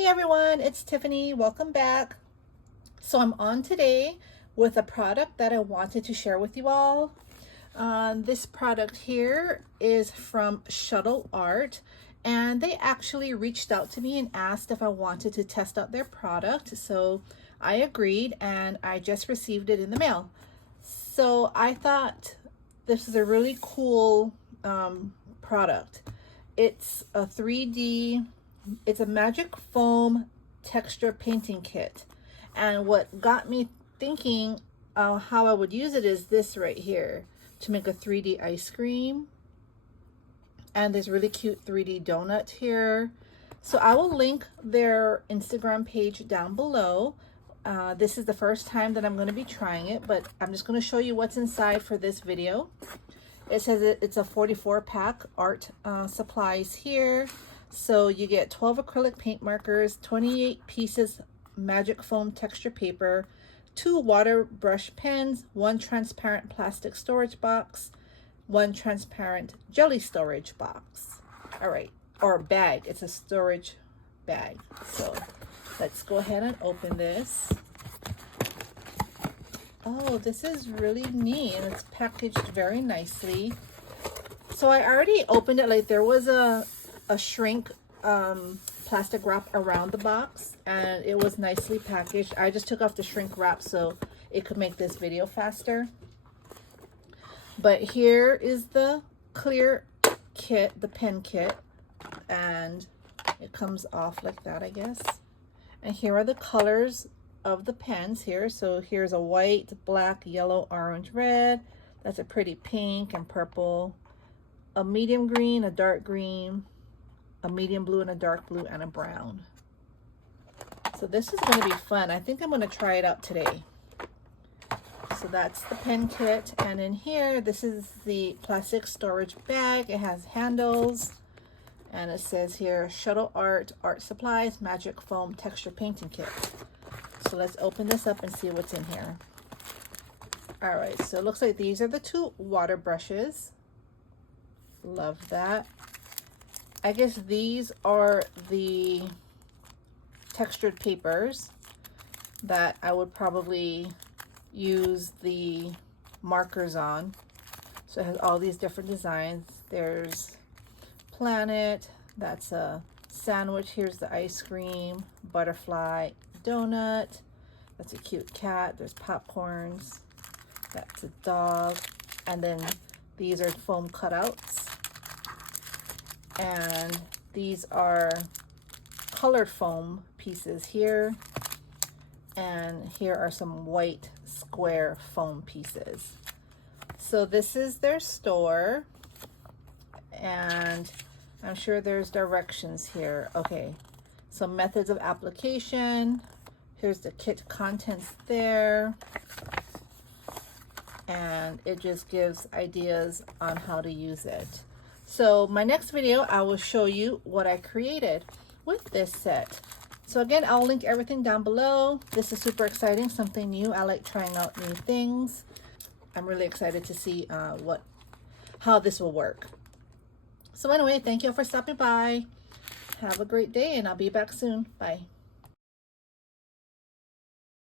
Hey everyone, it's Tiffany. Welcome back. So I'm on today with a product that I wanted to share with you all. This product here is from Shuttleart, and they actually reached out to me and asked if I wanted to test out their product. So I agreed, and I just received it in the mail. So I thought this is a really cool product. It's a 3D, it's a magic foam texture painting kit. And what got me thinking how I would use it is this right here, to make a 3D ice cream. And this really cute 3D donut here. So I will link their Instagram page down below. This is the first time that I'm going to be trying it, but I'm just going to show you what's inside for this video. It says it's a 44 pack art supplies here. So you get 12 acrylic paint markers, 28 pieces magic foam texture paper, 2 water brush pens, 1 transparent plastic storage box, 1 transparent jelly storage box. All right, or bag. It's a storage bag. So let's go ahead and open this. Oh, this is really neat, and it's packaged very nicely. So I already opened it. Like, there was a shrink plastic wrap around the box, and it was nicely packaged. I just took off the shrink wrap so it could make this video faster. But here is the clear kit, the pen kit, and it comes off like that, I guess. And here are the colors of the pens here. So here's a white, black, yellow, orange, red. That's a pretty pink and purple. A medium green, a dark green, a medium blue, and a dark blue, and a brown. So this is going to be fun. I think I'm going to try it out today. So that's the pen kit. And in here, this is the plastic storage bag. It has handles. And it says here, Shuttleart Art Supplies Magic Foam Texture Painting Kit. So let's open this up and see what's in here. All right, so it looks like these are the 2 water brushes. Love that. I guess these are the textured papers that I would probably use the markers on. So it has all these different designs. There's planet, that's a sandwich, here's the ice cream, butterfly, donut, that's a cute cat, there's popcorns, that's a dog, and then these are foam cutouts, and these are colored foam pieces here, and here are some white square foam pieces. So this is their store, and I'm sure there's directions here. Okay, so methods of application. Here's the kit contents there. And it just gives ideas on how to use it. So my next video, I will show you what I created with this set. So again, I'll link everything down below. This is super exciting, something new. I like trying out new things. I'm really excited to see how this will work. So anyway, thank you for stopping by. Have a great day, and I'll be back soon. Bye.